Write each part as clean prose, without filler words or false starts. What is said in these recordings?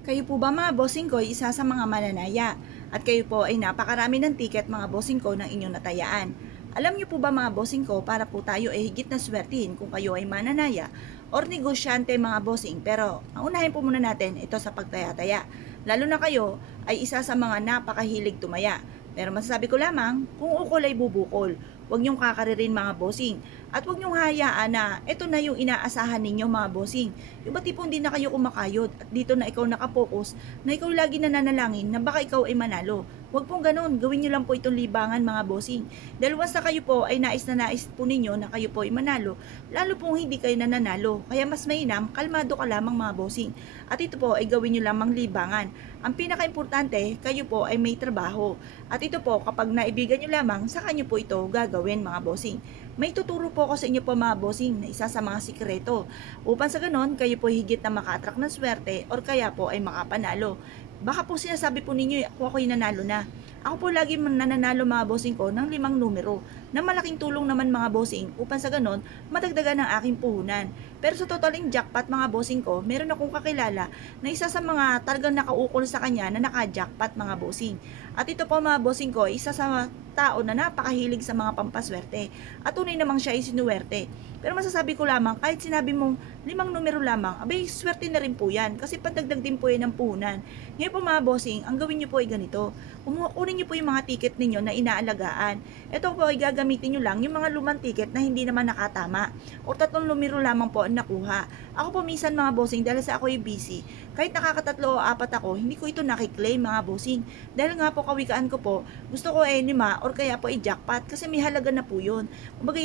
Kayo po ba mga bossing ko ay isa sa mga mananaya at kayo po ay napakarami ng tiket mga bossing ko ng inyong natayaan. Alam niyo po ba mga bossing ko para po tayo ay higit na swertihin kung kayo ay mananaya or negosyante mga bossing, pero ang unahin po muna natin ito sa pagtaya-taya. Lalo na kayo ay isa sa mga napakahilig tumaya. Pero masasabi ko lamang, kung ukol ay bubukol, huwag niyong kakaririn mga bossing. At huwag niyong hayaan na ito na yung inaasahan ninyo mga bossing. Yung ba tipong hindi na kayo kumakayod at dito na ikaw nakapokus na ikaw lagi nananalangin na baka ikaw ay manalo. Huwag pong ganun, gawin niyo lang po itong libangan mga bossing. Dahil once na kayo po ay nais na nais po ninyo na kayo po ay manalo, lalo pong hindi kayo nananalo. Kaya mas mainam, kalmado ka lamang mga bossing. At ito po ay gawin niyo lamang libangan. Ang pinaka-importante, kayo po ay may trabaho. At ito po, kapag naibigan niyo lamang, sa kanyo po ito gagawin mga bossing. May tuturo po ako sa inyo po mga bossing na isa sa mga sikreto. Upang sa ganon, kayo po higit na maka-attract ng swerte or kaya po ay makapanalo. Baka po sinasabi po ninyo, ako'y nanalo na. Ako po lagi nananalo mga bossing ko ng 5 numero na malaking tulong naman mga bossing upang sa ganon madagdagan ang aking puhunan. Pero sa totaling jackpot mga bossing ko, meron akong kakilala na isa sa mga talagang nakaukol sa kanya na naka-jackpot mga bossing. At ito po mga bossing ko, isa sa tao na napakahilig sa mga pampaswerte. At tunay namang siya ay sinuwerte. Pero masasabi ko lamang, kahit sinabi mong 5 numero lamang, abay, swerte na rin po yan. Kasi pandagdag din po yan ng puhunan. Ngayon po mga bossing, ang gawin nyo po ay ganito. Kunin nyo po yung mga ticket ninyo na inaalagaan. Ito po ay gagamitin nyo lang yung mga lumang ticket na hindi naman nakatama. O 3 numero lamang po ang nakuha. Ako po minsan mga bossing, dahil sa ako ay busy, kahit nakakatatlo o 4 ako, hindi ko ito nakiklaim mga bossing. Dahil nga po kawikaan ko po, gusto ko ay 5 or kaya po ay jackpot kasi may halaga na po yun. Kumbaga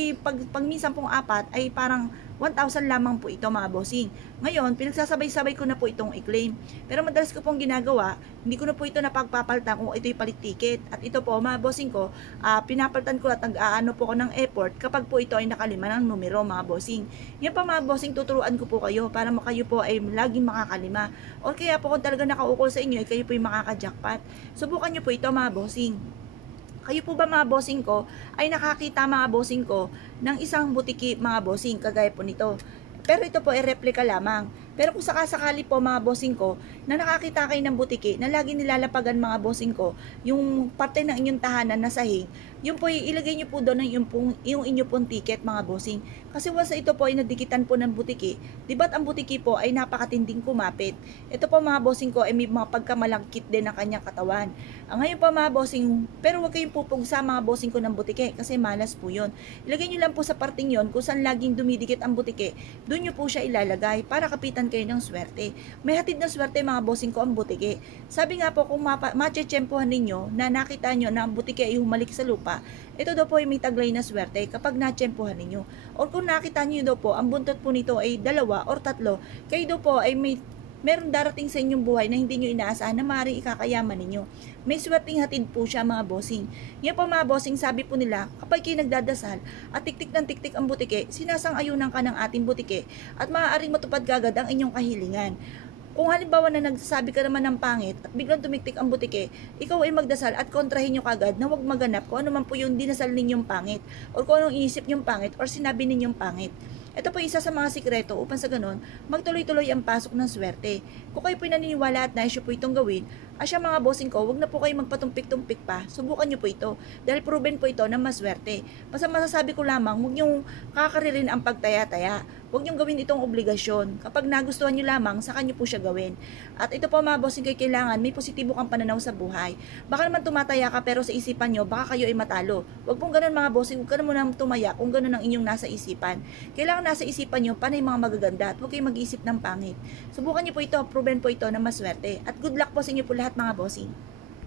pag minsan pong 4 ay parang 1,000 lamang po ito mga bossing. Ngayon, pinagsasabay-sabay ko na po itong i-claim. Pero madalas ko pong ginagawa, hindi ko na po ito napagpapalitan kung ito'y palit ticket. At ito po mga bossing ko, pinapalitan ko at nag-aano po ko ng effort kapag po ito ay nakalima ng numero mga bossing. Yan pa mga bossing, tuturuan ko po kayo para kayo po ay laging makakalima. O kaya po kung talaga nakaukol sa inyo, ay kayo po ay makaka-jackpot. Subukan nyo po ito mga bossing. Kayo po ba mga bossing ko ay nakakita mga bossing ko ng isang butiki mga bossing kagaya po nito? Pero ito po ay replika lamang. Pero kung sakasakali po mga bossing ko na nakakita kayo ng butiki na lagi nilalapagan mga bossing ko, yung parte ng inyong tahanan na sahig, yun po ilagay nyo po doon yung inyo pong ticket mga bossing. Kasi once ito po ay nadikitan po ng butiki, di ba't ang butiki po ay napakatinding kumapit. Ito po mga bossing ko ay may mga pagkamalangkit din ng kanyang katawan. Ngayon po mga bossing, pero huwag kayong pupugsa mga bossing ko ng butiki kasi malas po yun. Ilagay nyo lang po sa parting yun kung saan laging dumidikit ang butiki, doon nyo po siya ilalagay para kapitan kayo ng swerte. May hatid na swerte mga bossing ko ang butiki. Sabi nga po kung machechempohan ninyo na nakita nyo na ang butiki ay humalik sa lupa, ito daw po ay may taglay na swerte kapag nachempohan ninyo. Or kung nakita nyo daw po ang buntot po nito ay 2 or 3, kayo daw po ay meron darating sa inyong buhay na hindi nyo inaasahan na maaaring ikakayaman ninyo. May swerteng hatid po siya mga bossing. Yan po mga bossing, sabi po nila, kapag kayo nagdadasal at tiktik ng tiktik ang butike, sinasang-ayunan ka ng ating butike at maaaring matupad kagad ang inyong kahilingan. Kung halimbawa na nagsasabi ka naman ng pangit at biglang tumiktik ang butike, ikaw ay magdasal at kontrahin nyo kagad na huwag maganap kung ano man po yung dinasal ninyong pangit o kung anong inisip nyong pangit or sinabi ninyong pangit. Ito po isa sa mga sikreto upang sa ganun, magtuloy-tuloy ang pasok ng swerte. Kung kayo po naniniwala at naisyo po itong gawin, asya mga bossing ko, huwag na po kayo magpatumpik-tumpik pa. Subukan nyo po ito dahil proven po ito na maswerte. Basta masasabi ko lamang, huwag nyo kakaririn ang pagtaya-taya. Huwag nyo gawin itong obligasyon. Kapag nagustuhan nyo lamang, saka nyo po siya gawin. At ito po mga bossing kayo, kailangan may positibo kang pananaw sa buhay. Baka naman tumataya ka pero sa isipan nyo, baka kayo ay matalo. Huwag pong ganun mga bossing, huwag ka na muna tumaya kung ganun ang inyong nasa isipan. Kailangan nasa isipan nyo, panay mga magaganda at huwag kayong mag-iisip ng pangit. Subukan nyo po ito, proven po ito na maswerte. At good luck po sa inyo po lahat mga bossing.